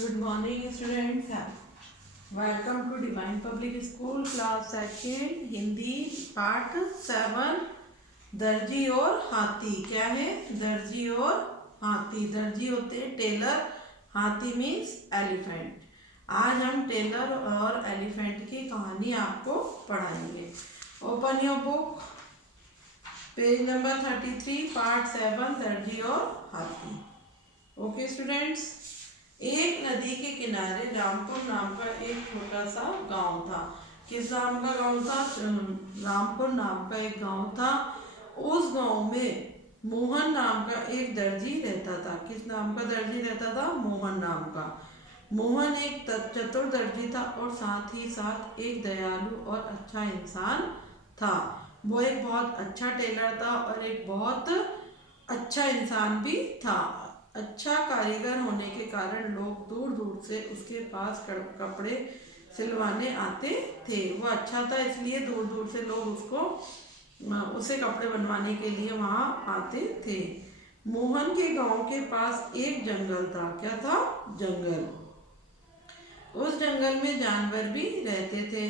Good morning, students. Welcome to Divine Public School, class second, Hindi part 7, दर्जी और हाथी। क्या है? दर्जी और हाथी। दर्जी होते हैं टेलर, हाथी मीन्स एलिफेंट। आज हम टेलर और एलिफेंट की कहानी आपको पढ़ाएंगे। Open your book, page number 33, part 7, दर्जी और हाथी। ओके स्टूडेंट्स, एक नदी के किनारे रामपुर नाम का एक छोटा सा गांव था। किस नाम का गांव था? रामपुर नाम का एक गांव था। उस गांव में मोहन नाम का एक दर्जी रहता था। किस नाम का दर्जी रहता था? मोहन नाम का। मोहन एक चतुर दर्जी था और साथ ही साथ एक दयालु और अच्छा इंसान था। वो एक बहुत अच्छा टेलर था और एक बहुत अच्छा इंसान भी था। अच्छा कारीगर होने के कारण लोग दूर दूर से उसके पास कपड़े सिलवाने आते थे। वो अच्छा था इसलिए दूर दूर से लोग उसे कपड़े बनवाने के लिए वहाँ आते थे। मोहन के गांव के पास एक जंगल था। क्या था? जंगल। उस जंगल में जानवर भी रहते थे।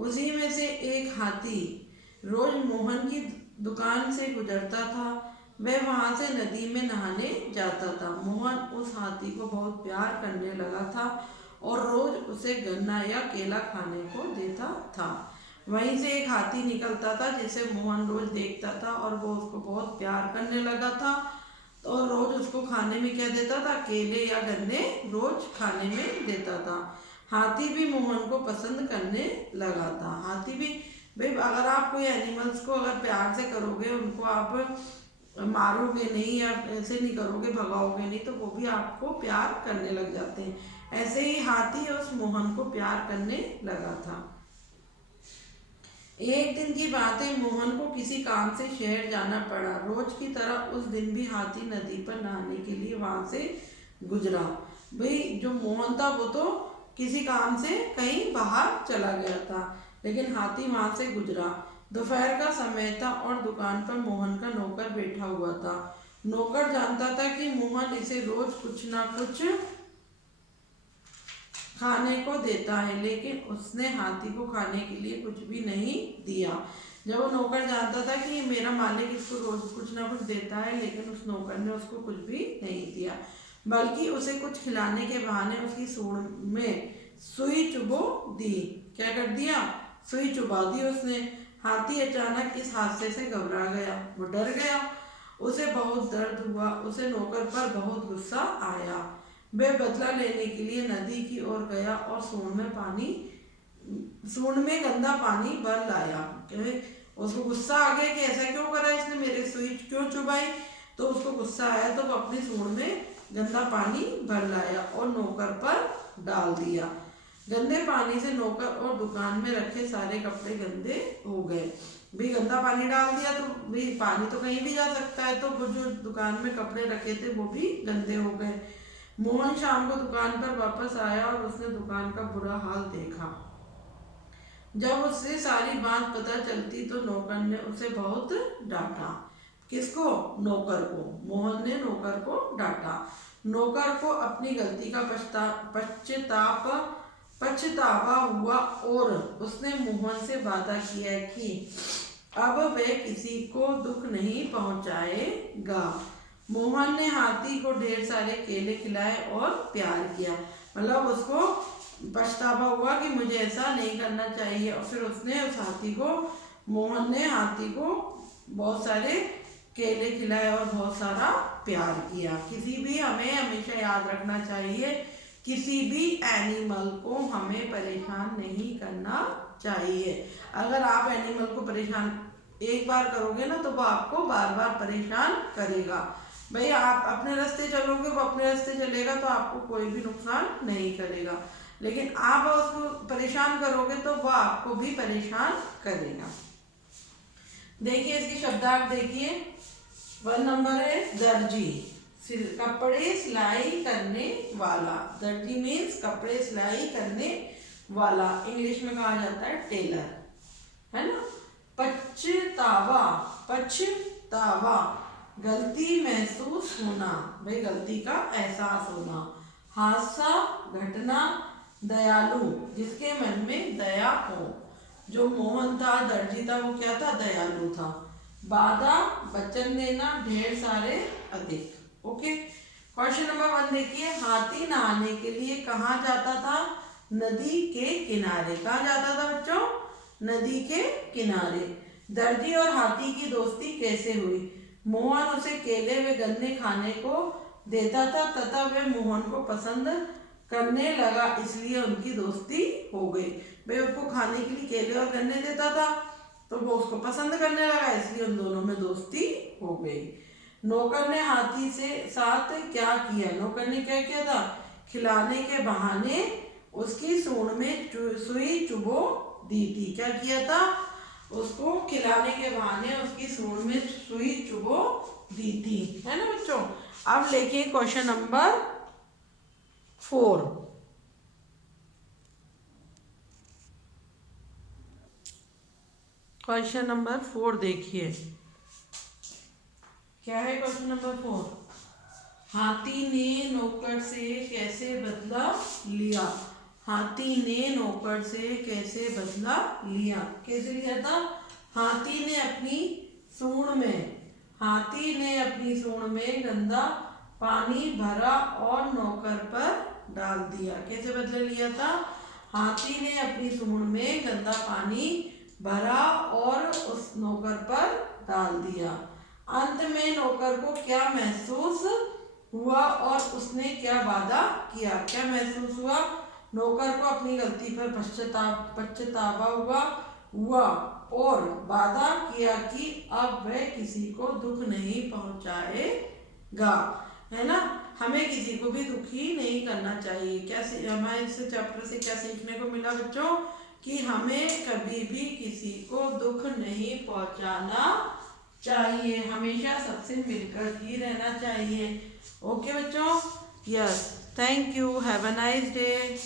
उसी में से एक हाथी रोज मोहन की दुकान से गुजरता था। वह वहां से नदी में नहाने जाता था। मोहन उस हाथी को बहुत प्यार करने लगा था और रोज उसे गन्ना या केला खाने को देता था। वहीं से एक हाथी निकलता था जिसे मोहन रोज देखता था और वो उसको बहुत प्यार करने लगा था। तो रोज उसको खाने में क्या देता था? केले या गन्ने रोज खाने में देता था। हाथी भी मोहन को पसंद करने लगा था। हाथी भी, भाई अगर आप कोई एनिमल्स को अगर प्यार से करोगे, उनको आप मारोगे नहीं या ऐसे नहीं करोगे, भगाओगे नहीं, तो वो भी आपको प्यार करने लग जाते हैं। ऐसे ही हाथी उस मोहन को प्यार करने लगा था। एक दिन की बात है, मोहन को किसी काम से शहर जाना पड़ा। रोज की तरह उस दिन भी हाथी नदी पर नहाने के लिए वहां से गुजरा। भाई जो मोहन था वो तो किसी काम से कहीं बाहर चला गया था, लेकिन हाथी वहां से गुजरा। दोपहर का समय था और दुकान पर मोहन का नौकर बैठा हुआ था। नौकर जानता था कि मोहन इसे रोज कुछ ना कुछ खाने को देता है, लेकिन उसने हाथी को खाने के लिए कुछ भी नहीं दिया। जब वो नौकर जानता था कि मेरा मालिक इसको रोज कुछ ना कुछ देता है, लेकिन उस नौकर ने उसको कुछ भी नहीं दिया, बल्कि उसे कुछ खिलाने के बहाने उसकी सूंड में सुई चुभो दी। क्या कर दिया? सुई चुभा दी उसने। हाथी अचानक इस हादसे से घबरा गया, वो डर गया। उसे बहुत दर्द हुआ। उसे नौकर पर बहुत गुस्सा आया। वह बदला लेने के लिए नदी की ओर गया और सूंड में गंदा पानी भर लाया। उसको गुस्सा आ गया कि ऐसा क्यों करा इसने, मेरे सुई क्यों चुभाई। तो उसको गुस्सा आया तो वो अपनी सूंड में गंदा पानी भर लाया और नौकर पर डाल दिया। गंदे पानी से नौकर और दुकान में रखे सारे कपड़े गंदे हो गए। भी गंदा पानी डाल दिया तो भी पानी तो कहीं भी जा सकता है, तो वो जो दुकान में कपड़े रखे थे वो भी गंदे हो गए। मोहन शाम को दुकान पर वापस आया और उसने दुकान का बुरा हाल देखा। जब उससे सारी बात पता चलती तो नौकर ने उसे बहुत डांटा। किसको? नौकर को। मोहन ने नौकर को डांटा। नौकर को अपनी गलती का पछतावा हुआ और उसने मोहन से वादा किया कि अब वह किसी को दुख नहीं पहुंचाएगा। मोहन ने हाथी को ढेर सारे केले खिलाए और प्यार किया। मतलब उसको पछतावा हुआ कि मुझे ऐसा नहीं करना चाहिए, और फिर उसने मोहन ने हाथी को बहुत सारे केले खिलाए और बहुत सारा प्यार किया। हमें हमेशा याद रखना चाहिए, किसी भी एनिमल को हमें परेशान नहीं करना चाहिए। अगर आप एनिमल को परेशान एक बार करोगे ना, तो वो आपको बार बार परेशान करेगा। भाई आप अपने रास्ते चलोगे, वो अपने रास्ते चलेगा, तो आपको कोई भी नुकसान नहीं करेगा। लेकिन आप उसको परेशान करोगे तो वह आपको भी परेशान करेगा। देखिए इसकी शब्दार्थ देखिए। 1 नंबर है दर्जी, कपड़े सिलाई करने वाला। दर्जी मीन्स कपड़े सिलाई करने वाला। इंग्लिश में कहा जाता है टेलर, है ना। पछतावा, गलती महसूस होना, भाई गलती का एहसास होना। हादसा, घटना, दयालु, जिसके मन में दया हो। जो मोहन था, दर्जी था, वो क्या था? दयालु था। बाधा, वचन देना, ढेर सारे, अधिक। ओके, क्वेश्चन नंबर 1 देखिए। हाथी नहाने के लिए कहाँ जाता था? नदी के किनारे। कहाँ जाता था बच्चों? नदी के किनारे। दर्जी और हाथी की दोस्ती कैसे हुई? मोहन उसे केले व गन्ने खाने को देता था तथा वह मोहन को पसंद करने लगा, इसलिए उनकी दोस्ती हो गई। भाई उसको खाने के लिए केले और गन्ने देता था तो वो उसको पसंद करने लगा, इसलिए उन दोनों में दोस्ती हो गई। नौकर ने हाथी से साथ क्या किया? नौकर ने क्या किया था? खिलाने के बहाने उसकी सूंड में सुई चुभो दी थी। क्या किया था? उसको खिलाने के बहाने उसकी सूंड में सुई चुभो दी थी, है ना बच्चों। अब लेके क्वेश्चन नंबर 4। क्वेश्चन नंबर 4 देखिए, क्या है क्वेश्चन नंबर 4? हाथी ने नौकर से कैसे बदला लिया? हाथी ने नौकर से कैसे बदला लिया? कैसे लिया था? हाथी ने अपनी सूंड में गंदा पानी भरा और नौकर पर डाल दिया। कैसे बदला लिया था? हाथी ने अपनी सूंड में गंदा पानी भरा और उस नौकर पर डाल दिया। अंत में नौकर को क्या महसूस हुआ और उसने क्या वादा किया? क्या महसूस हुआ? नौकर को अपनी गलती पर पश्चातावा हुआ और वादा किया कि अब वह किसी को दुख नहीं पहुंचाएगा, है ना। हमें किसी को भी दुखी नहीं करना चाहिए। क्या हमें इस चैप्टर से क्या सीखने को मिला बच्चों? कि हमें कभी भी किसी को दुख नहीं पहुंचाना चाहिए, हमेशा सबसे मिलकर ही रहना चाहिए। ओके बच्चों, yes, thank you, have a nice day.